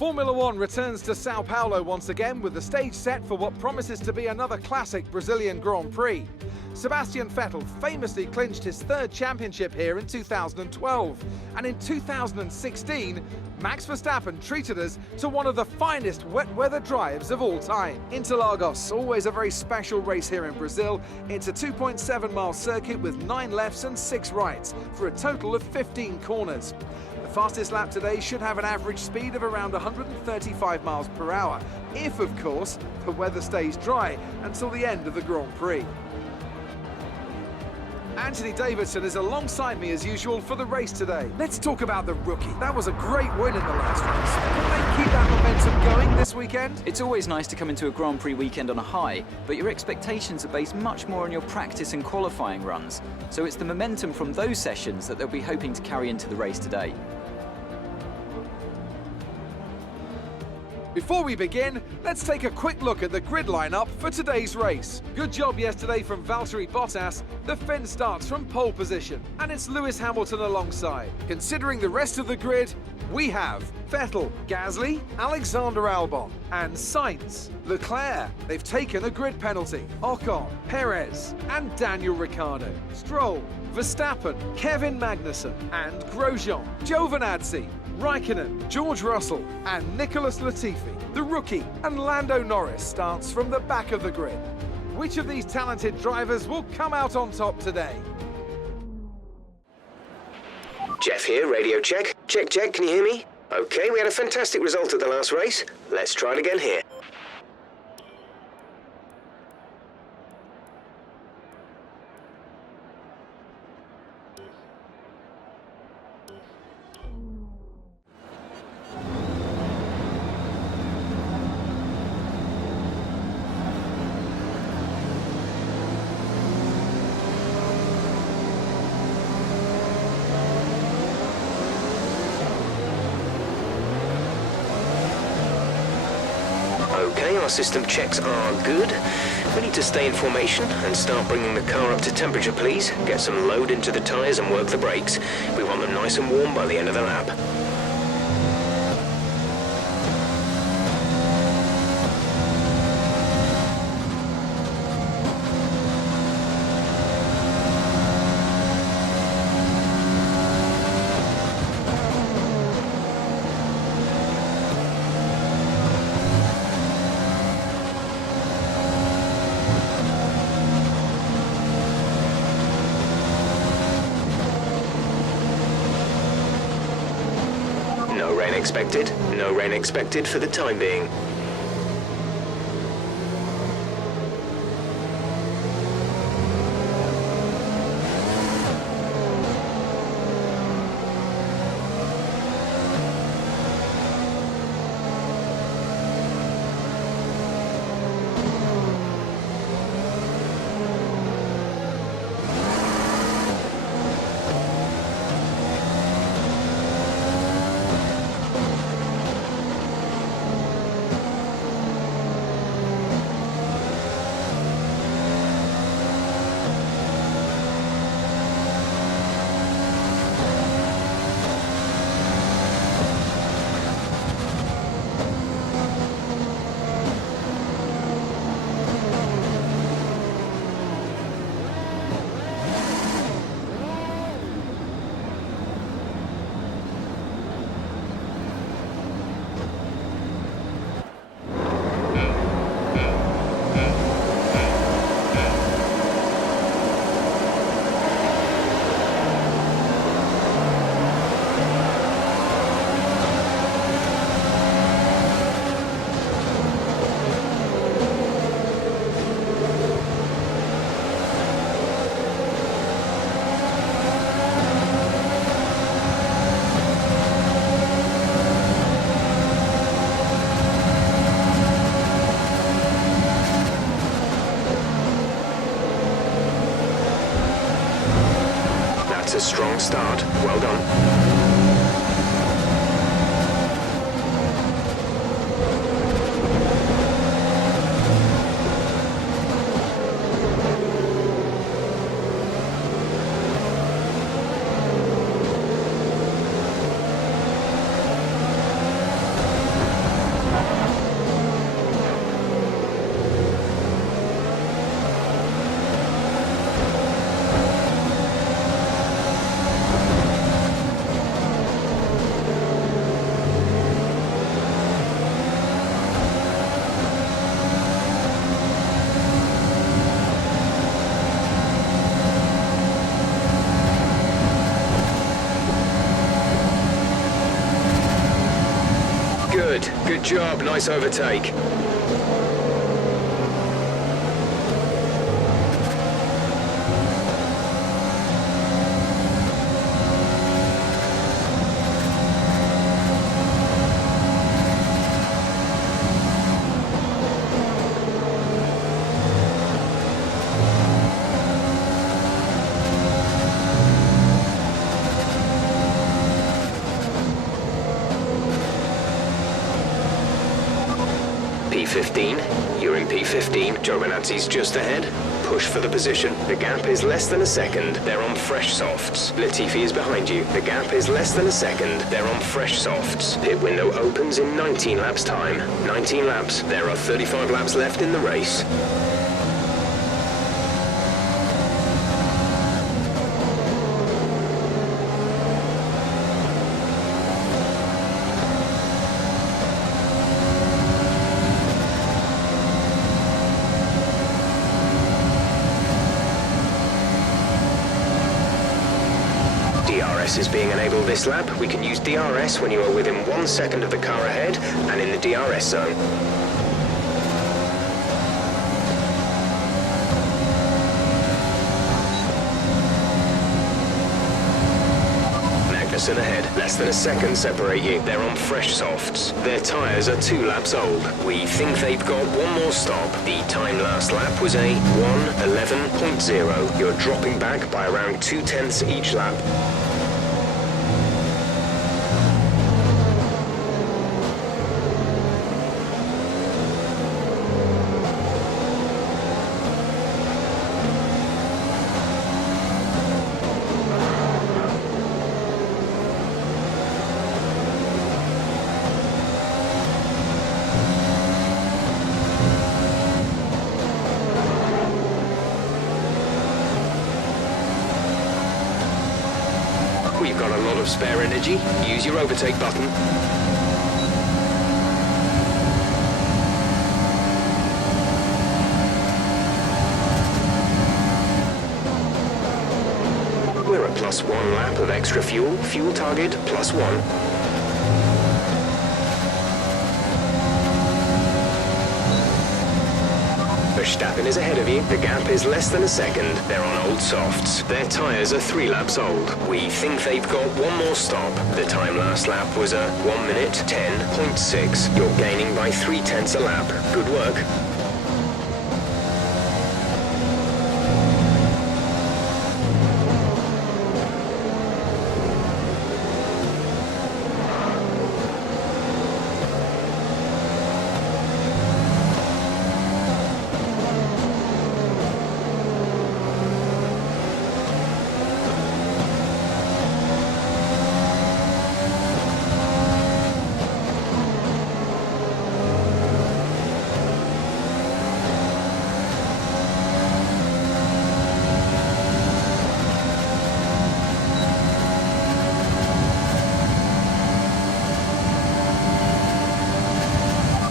Formula One returns to São Paulo once again with the stage set for what promises to be another classic Brazilian Grand Prix. Sebastian Vettel famously clinched his third championship here in 2012, and in 2016, Max Verstappen treated us to one of the finest wet weather drives of all time. Interlagos, always a very special race here in Brazil. It's a 2.7-mile circuit with 9 lefts and 6 rights for a total of 15 corners. The fastest lap today should have an average speed of around 135 miles per hour, if, of course, the weather stays dry until the end of the Grand Prix. Anthony Davidson is alongside me as usual for the race today. Let's talk about the rookie. That was a great win in the last race. Can they keep that momentum going this weekend? It's always nice to come into a Grand Prix weekend on a high, but your expectations are based much more on your practice and qualifying runs. So it's the momentum from those sessions that they'll be hoping to carry into the race today. Before we begin, let's take a quick look at the grid lineup for today's race. Good job yesterday from Valtteri Bottas. The Finn starts from pole position, and it's Lewis Hamilton alongside. Considering the rest of the grid, we have Vettel, Gasly, Alexander Albon, and Sainz. Leclerc, they've taken a grid penalty. Ocon, Perez, and Daniel Ricciardo. Stroll, Verstappen, Kevin Magnussen, and Grosjean. Giovinazzi, Raikkonen, George Russell, and Nicholas Latifi. The rookie and Lando Norris starts from the back of the grid. Which of these talented drivers will come out on top today? Jeff here, radio check. Check, can you hear me? Okay, we had a fantastic result at the last race. Let's try it again here. Okay, our system checks are good. We need to stay in formation and start bringing the car up to temperature, please. Get some load into the tyres and work the brakes. We want them nice and warm by the end of the lap. No rain expected for the time being. A strong start. Well done. Good. Good job. Nice overtake. P15. You're in P15. Giovinazzi's just ahead. Push for the position. The gap is less than a second. They're on fresh softs. Latifi is behind you. The gap is less than a second. They're on fresh softs. Pit window opens in 19 laps time. 19 laps. There are 35 laps left in the race. DRS is being enabled this lap. We can use DRS when you are within 1 second of the car ahead and in the DRS zone. Magnussen ahead. Less than a second separate you. They're on fresh softs. Their tyres are 2 laps old. We think they've got one more stop. The time last lap was a 1:11.0. You're dropping back by around 0.2 each lap. We've got a lot of spare energy. Use your overtake button. We're at +1 lap of extra fuel. Fuel target +1. Verstappen is ahead of you. The gap is less than a second. They're on old softs. Their tyres are 3 laps old. We think they've got one more stop. The time last lap was a 1:10.6. You're gaining by 0.3 a lap. Good work.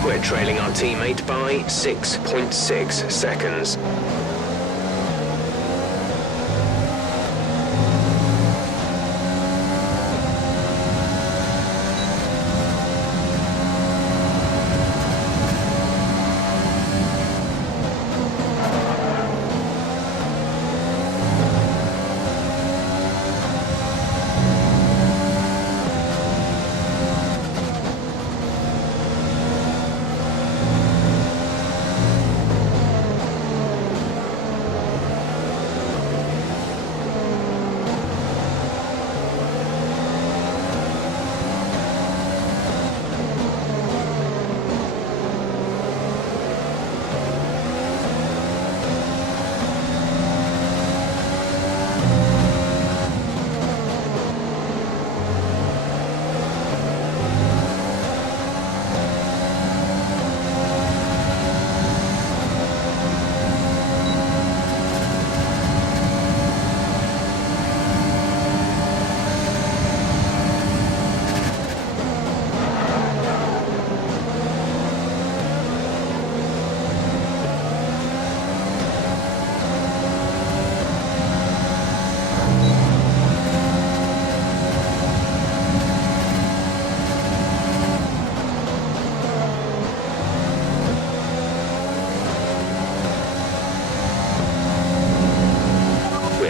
We're trailing our teammate by 6.6 seconds.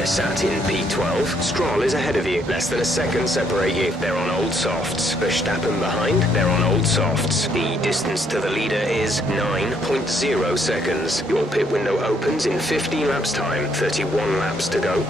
sat in P12. Stroll is ahead of you. Less than a second separate you. They're on old softs. Verstappen behind. They're on old softs. The distance to the leader is 9.0 seconds. Your pit window opens in 15 laps time. 31 laps to go.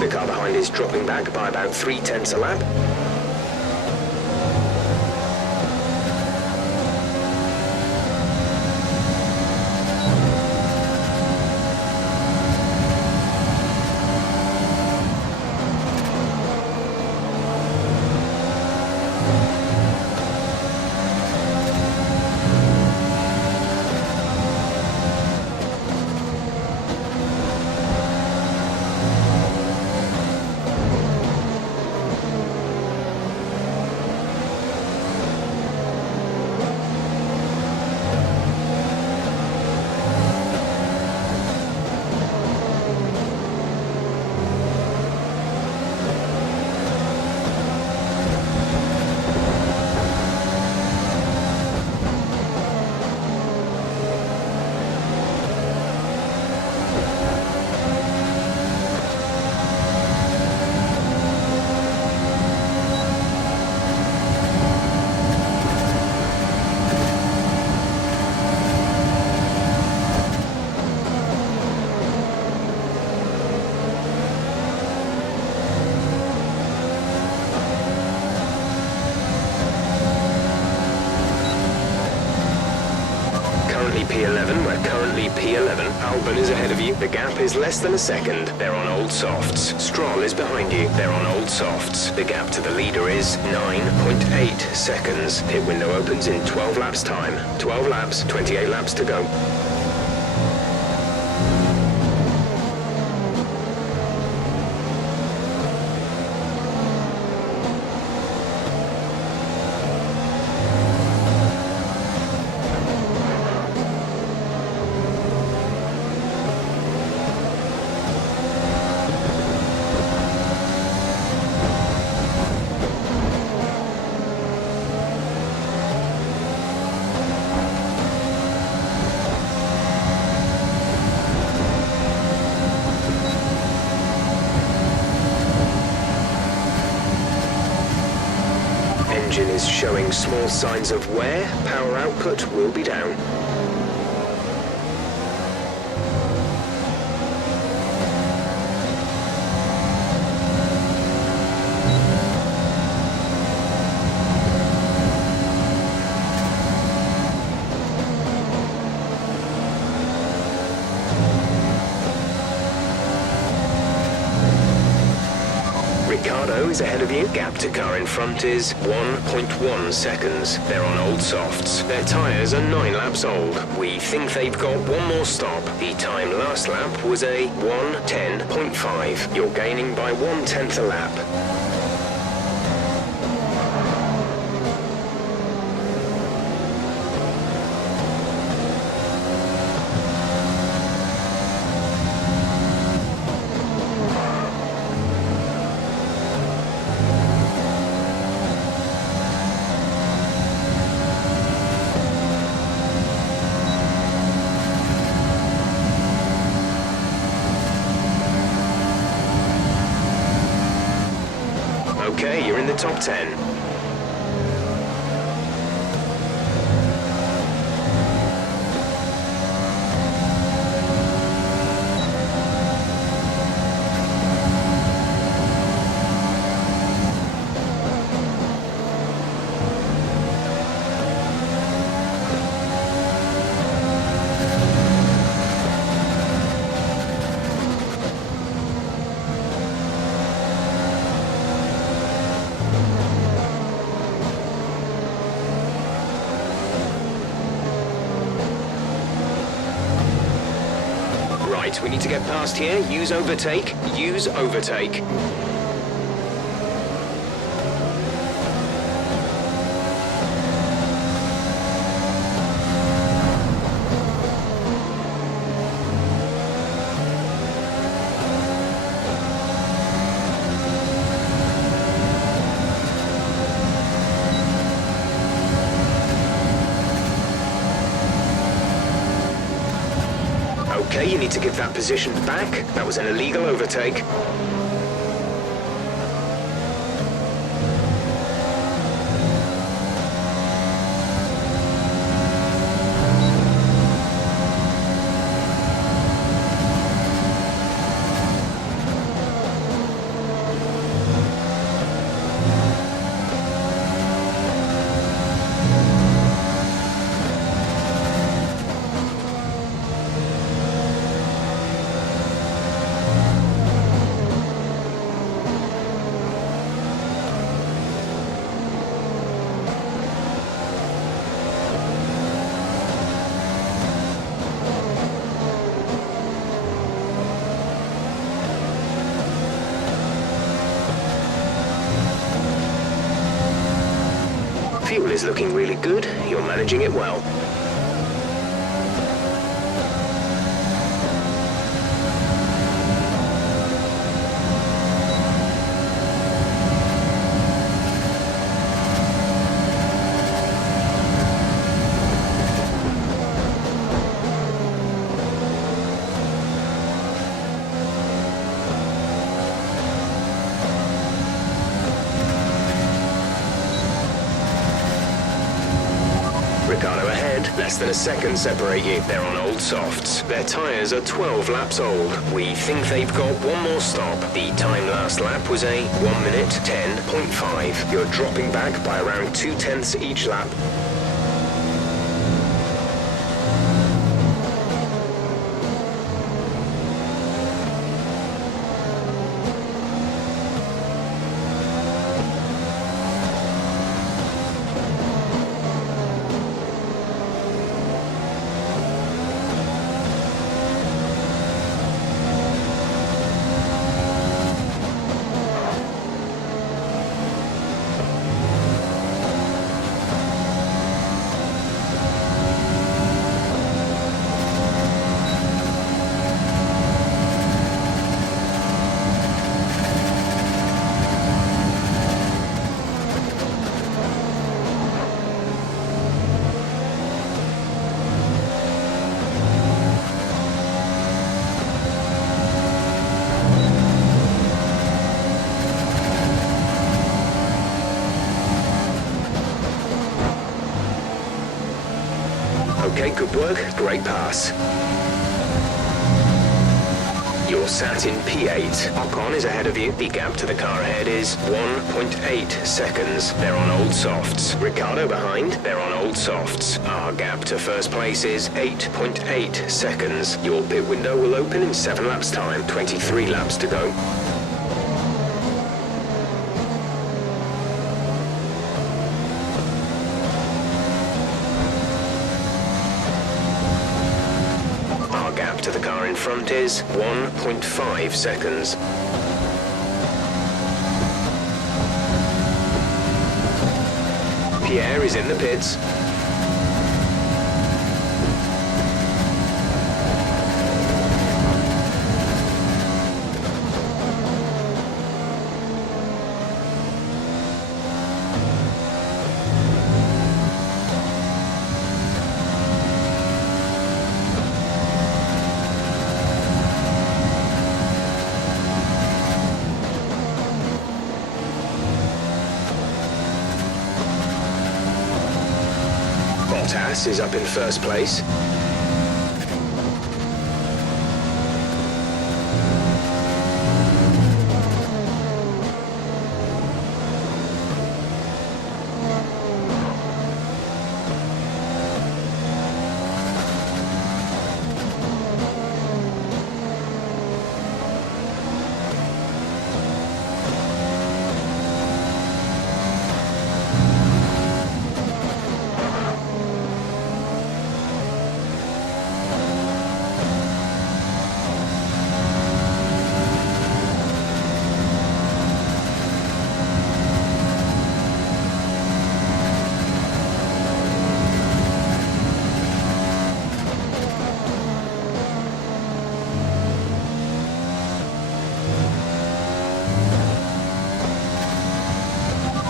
The car behind is dropping back by about 0.3 a lap. P11, we're currently P11. Albon is ahead of you. The gap is less than a second. They're on old softs. Stroll is behind you. They're on old softs. The gap to the leader is 9.8 seconds. Pit window opens in 12 laps time. 12 laps, 28 laps to go. Engine is showing small signs of wear. Power output will be down. Ricardo is ahead of you. Gap to car in front is 1.1 seconds. They're on old softs. Their tyres are 9 laps old. We think they've got one more stop. The time last lap was a 1:10.5. You're gaining by 1/10 a lap. top 10. We need to get past here. Use overtake. Use overtake. Okay, you need to give that position back. That was an illegal overtake. Fuel is looking really good. You're managing it well. Less than a second separate you. They're on old softs. Their tyres are 12 laps old. We think they've got one more stop. The time last lap was a 1 minute 10.5. You're dropping back by around 2/10 each lap. Okay, good work. Great pass. You're sat in P8. Ocon is ahead of you. The gap to the car ahead is 1.8 seconds. They're on old softs. Ricardo behind. They're on old softs. Our gap to first place is 8.8 seconds. Your pit window will open in 7 laps time. 23 laps to go. To the car in front is 1.5 seconds. Pierre is in the pits. Bottas is up in first place.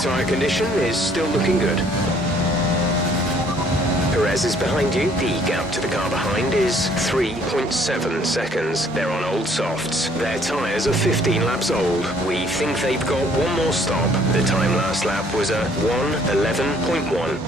Tyre condition is still looking good. Perez is behind you. The gap to the car behind is 3.7 seconds. They're on old softs. Their tyres are 15 laps old. We think they've got one more stop. The time last lap was a 1:11.1.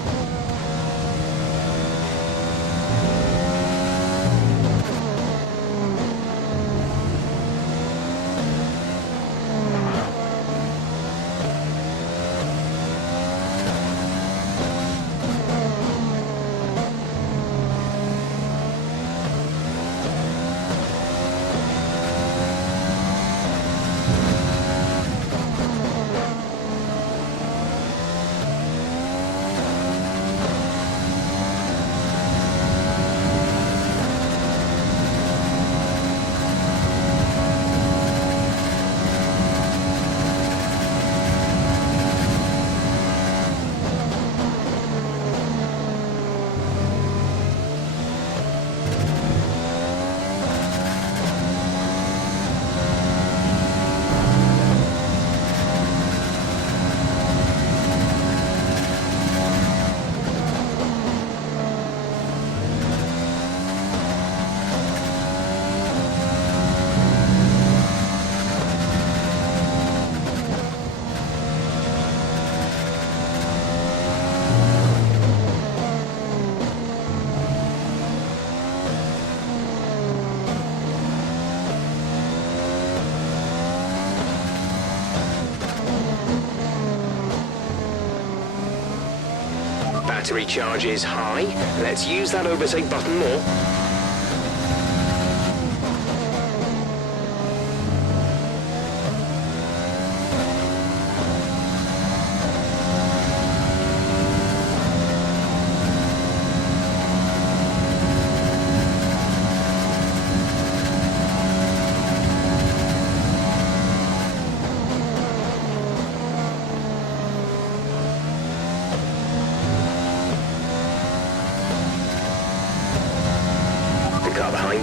Battery charge is high. Let's use that overtake button more.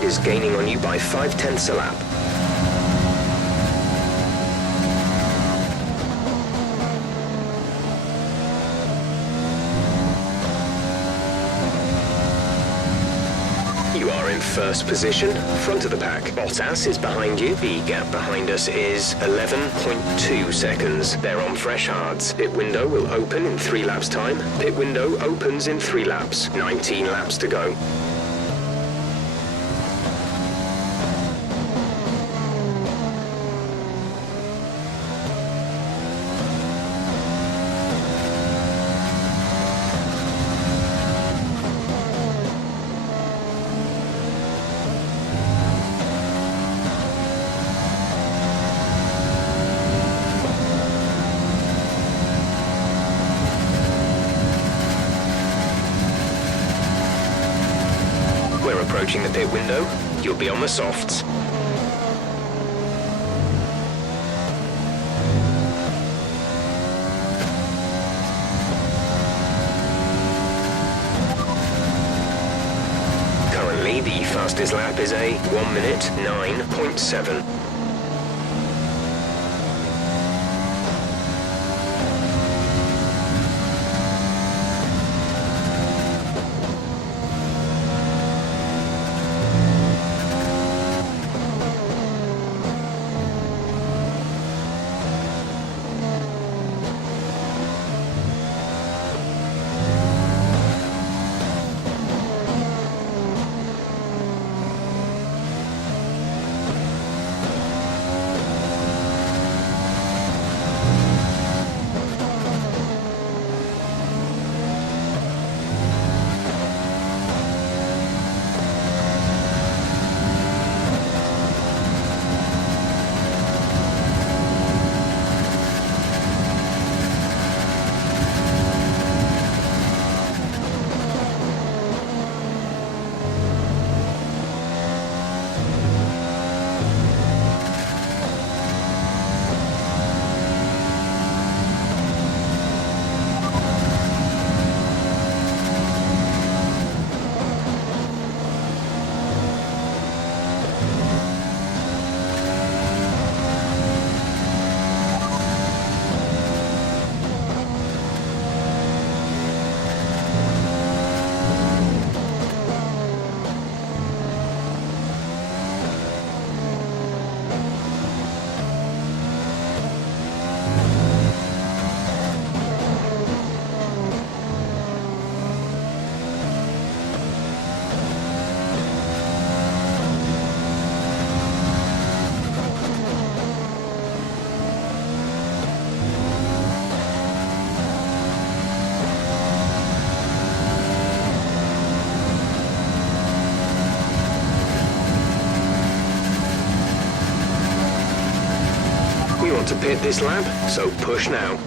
Is gaining on you by 0.5 a lap. You are in first position, front of the pack. Bottas is behind you. The gap behind us is 11.2 seconds. They're on fresh hards. Pit window will open in 3 laps time. Pit window opens in 3 laps. 19 laps to go. Approaching the pit window, you'll be on the softs. Currently, the fastest lap is a 1:09.7. got to pit this lap, so push now.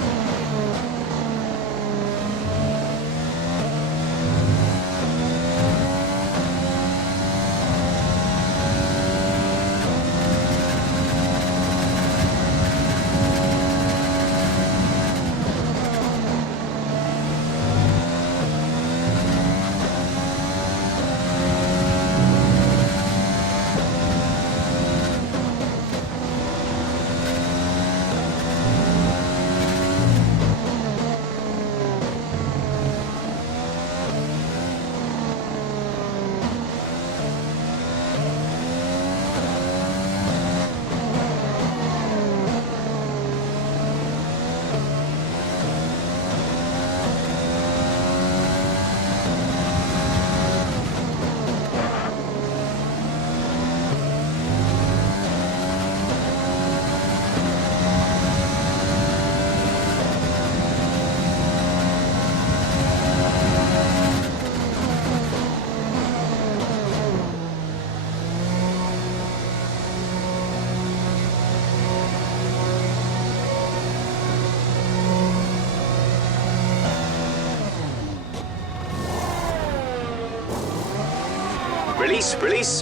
Release, release.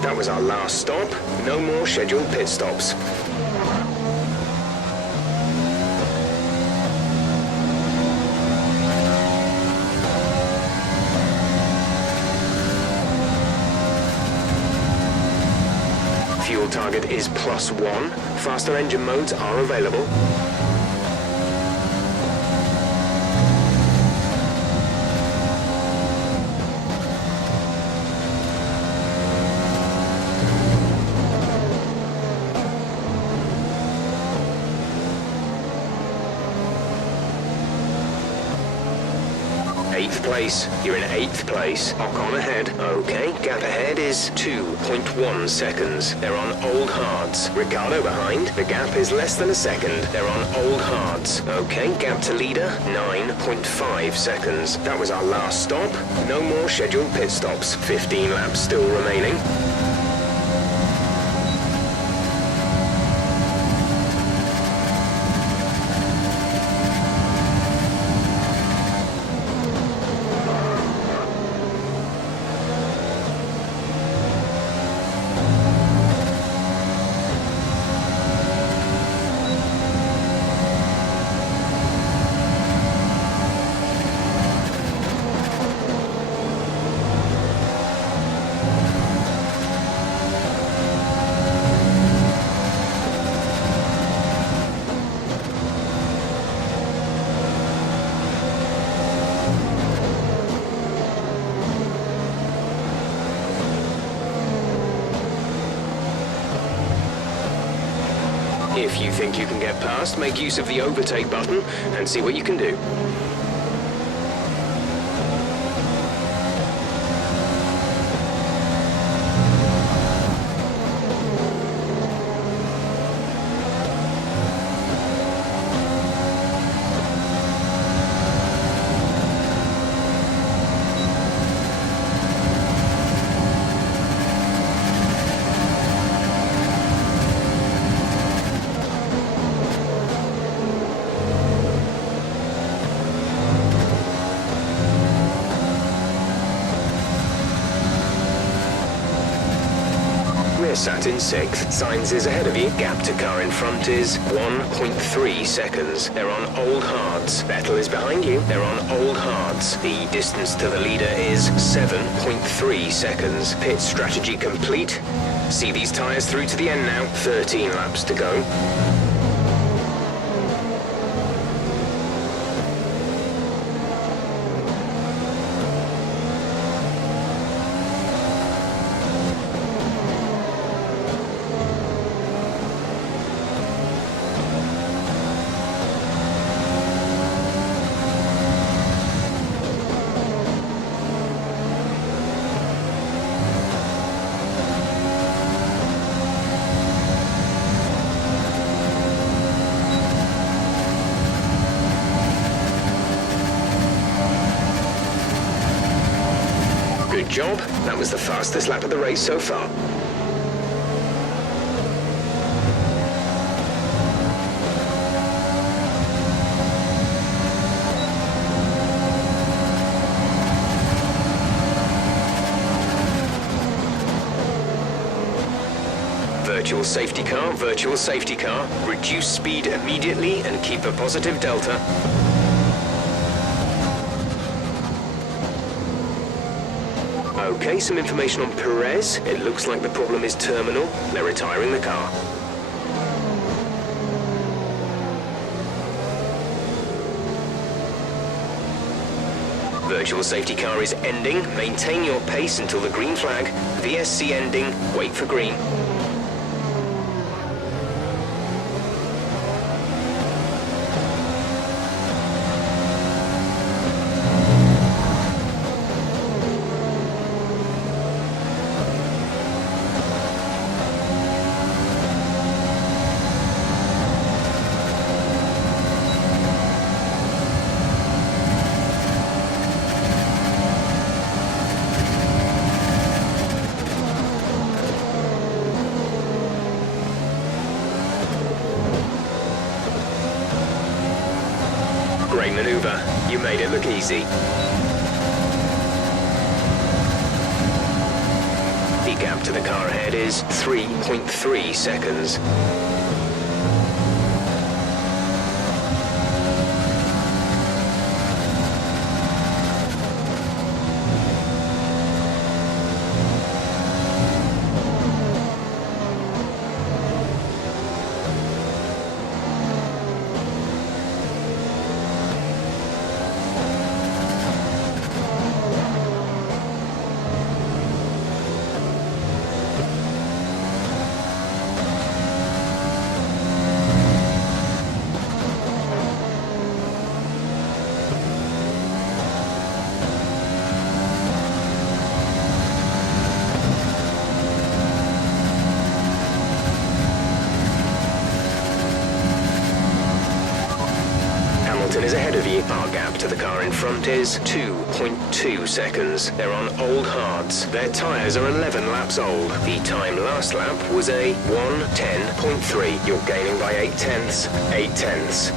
That was our last stop. No more scheduled pit stops. Fuel target is +1. Faster engine modes are available. Eighth place. You're in 8th place. Ocon ahead. Okay, gap ahead is 2.1 seconds. They're on old hards. Ricardo behind. The gap is less than a second. They're on old hards. Okay, gap to leader, 9.5 seconds. That was our last stop. No more scheduled pit stops. 15 laps still remaining. If you think you can get past, make use of the overtake button and see what you can do. We're sat in 6th. Sainz is ahead of you. Gap to car in front is 1.3 seconds. They're on old hards. Vettel is behind you. They're on old hards. The distance to the leader is 7.3 seconds. Pit strategy complete. See these tyres through to the end now. 13 laps to go. job. That was the fastest lap of the race so far. Virtual safety car, virtual safety car. Reduce speed immediately and keep a positive delta. Okay, some information on Perez. It looks like the problem is terminal. They're retiring the car. Virtual safety car is ending. Maintain your pace until the green flag. VSC ending. Wait for green. Great maneuver. You made it look easy. The gap to the car ahead is 3.3 seconds. Is ahead of you. Our gap to the car in front is 2.2 seconds. They're on old hards. Their tyres are 11 laps old. The time last lap was a 1:10.3. You're gaining by 8 tenths. 8 tenths.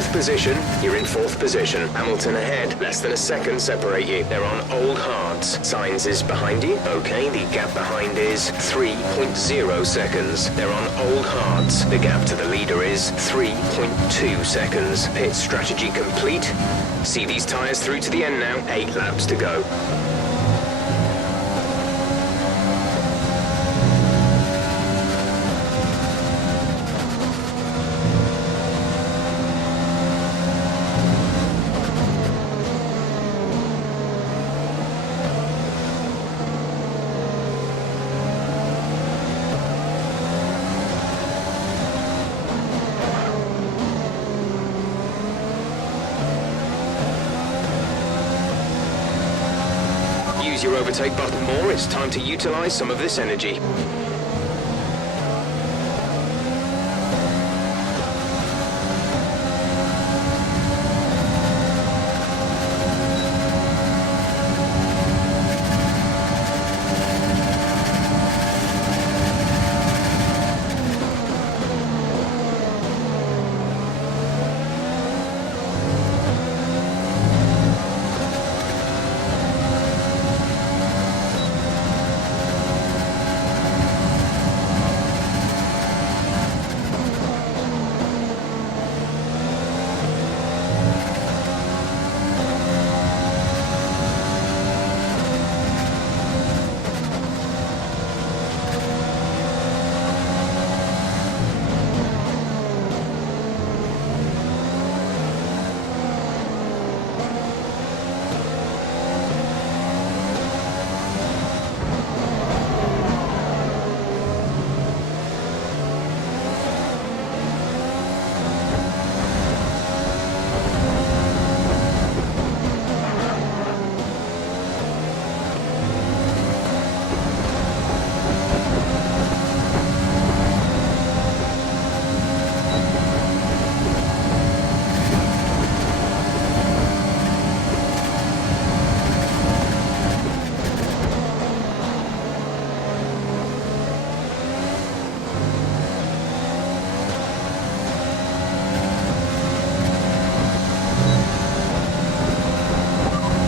fourth position. You're in fourth position. Hamilton ahead. Less than a second separate you. They're on old hards. Sainz is behind you. Okay, the gap behind is 3.0 seconds. They're on old hards. The gap to the leader is 3.2 seconds. Pit strategy complete. See these tyres through to the end now. 8 laps to go. Use your overtake button more. It's time to utilize some of this energy.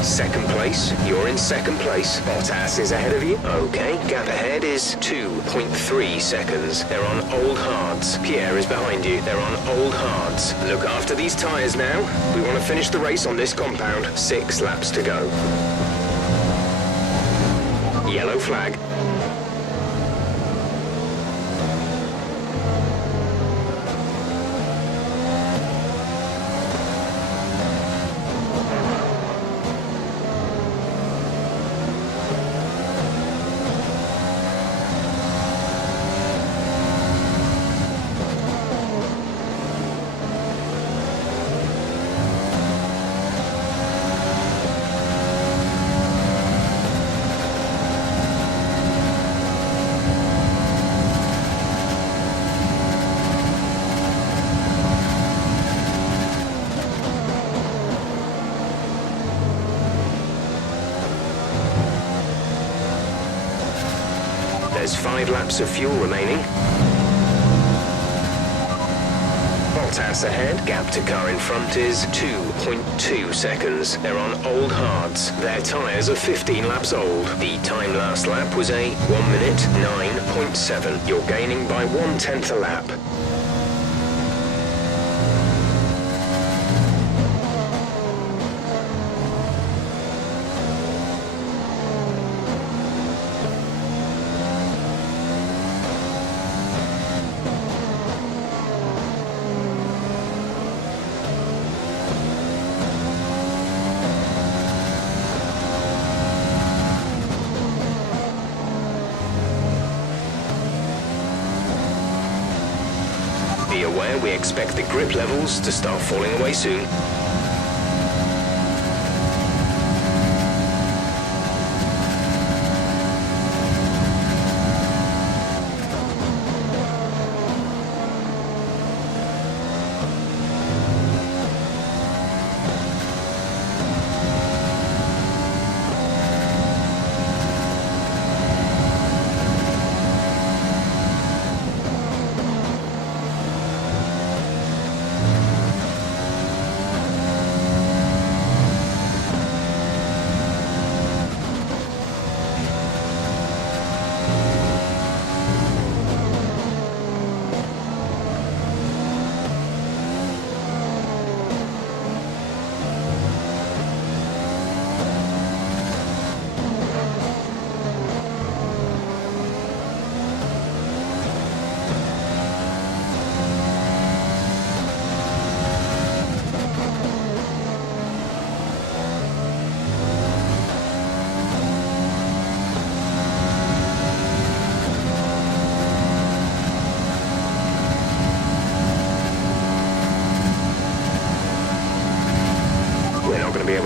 Second place, you're in second place. Bottas is ahead of you. Okay, gap ahead is 2.3 seconds. They're on old hards. Pierre is behind you. They're on old hards. Look after these tyres now. We want to finish the race on this compound. 6 laps to go. Yellow flag. There's 5 laps of fuel remaining. Bottas ahead. Gap to car in front is 2.2 seconds. They're on old hards. Their tyres are 15 laps old. The time last lap was a 1 minute 9.7. You're gaining by 1/10 a lap. Be aware we expect the grip levels to start falling away soon.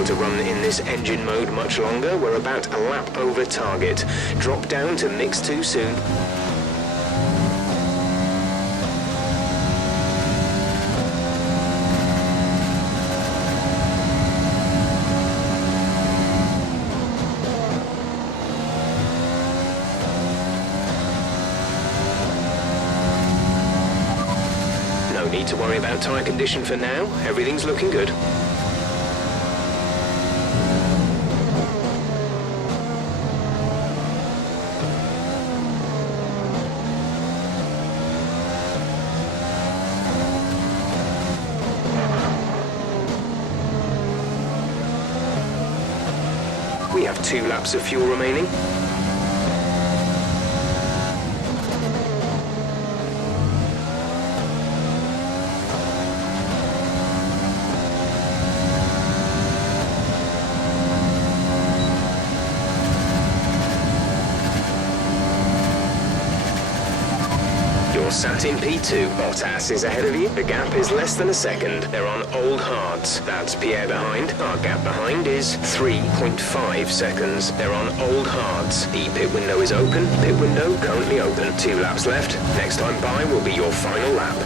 to run in this engine mode much longer. We're about a lap over target. Drop down to mix too soon. No need to worry about tyre condition for now. Everything's looking good. We have 2 laps of fuel remaining. You're sat in P2. Bottas is ahead of you. The gap is less than a second. They're on old hards. That's Pierre behind. Our gap behind is 3.5 seconds. They're on old hards. The pit window is open. Pit window currently open. 2 laps left. Next time by will be your final lap.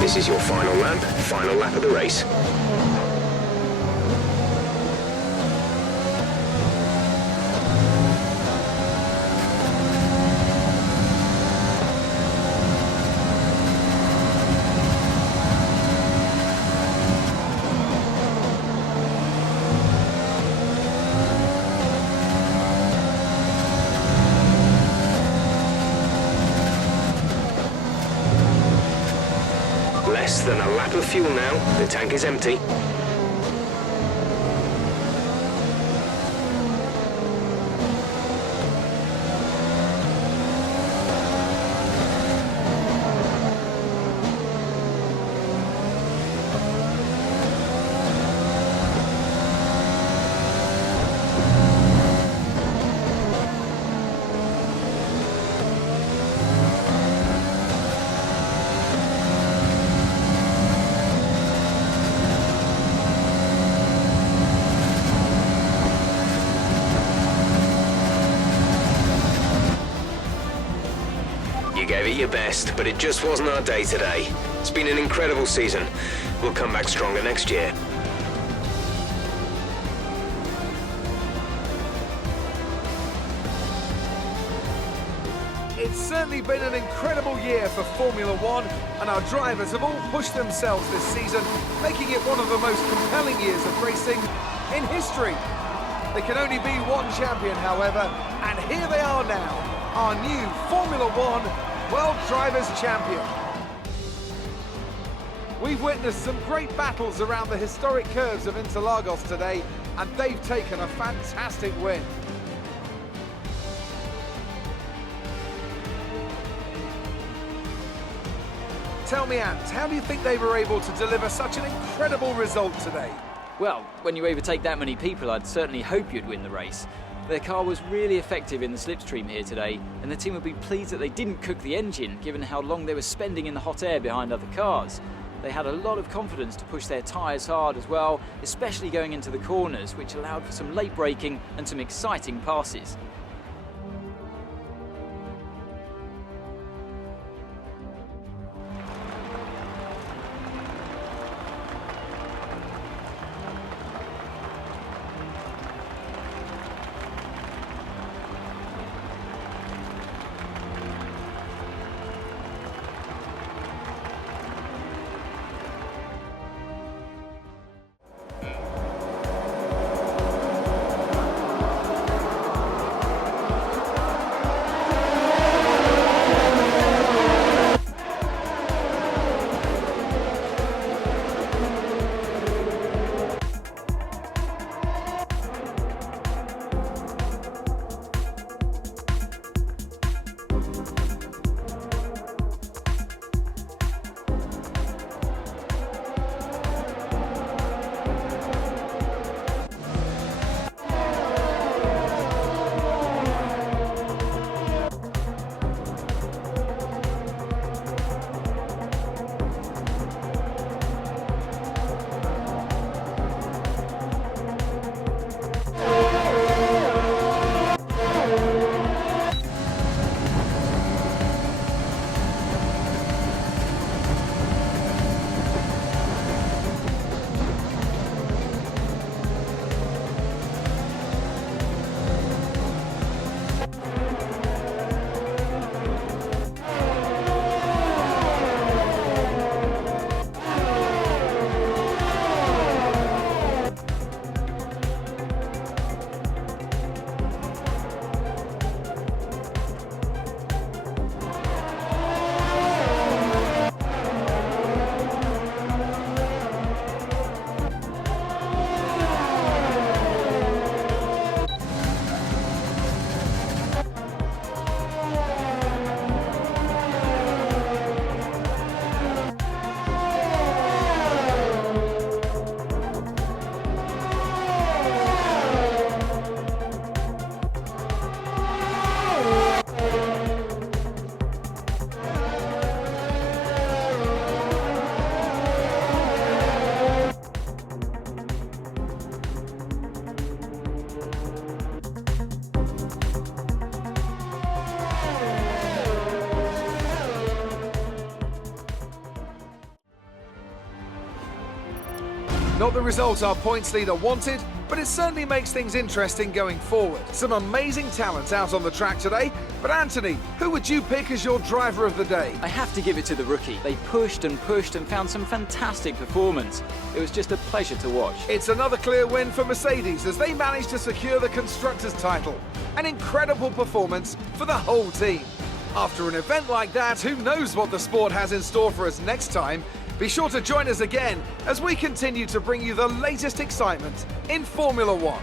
This is your final lap of the race. Less than a lap of fuel now. The tank is empty. Gave it your best, but it just wasn't our day today. It's been an incredible season. We'll come back stronger next year. It's certainly been an incredible year for Formula One, and our drivers have all pushed themselves this season, making it one of the most compelling years of racing in history. There can only be one champion, however, and here they are now, our new Formula One World Drivers' Champion. We've witnessed some great battles around the historic curves of Interlagos today, and they've taken a fantastic win. Tell me, Ant, how do you think they were able to deliver such an incredible result today? Well, when you overtake that many people, I'd certainly hope you'd win the race. Their car was really effective in the slipstream here today, and the team would be pleased that they didn't cook the engine, given how long they were spending in the hot air behind other cars. They had a lot of confidence to push their tyres hard as well, especially going into the corners, which allowed for some late braking and some exciting passes. Not the result our points leader wanted, but it certainly makes things interesting going forward. Some amazing talent out on the track today, but Anthony, who would you pick as your driver of the day? I have to give it to the rookie. They pushed and found some fantastic performance. It was just a pleasure to watch. It's another clear win for Mercedes as they managed to secure the Constructors' title. An incredible performance for the whole team. After an event like that, who knows what the sport has in store for us next time? Be sure to join us again as we continue to bring you the latest excitement in Formula One.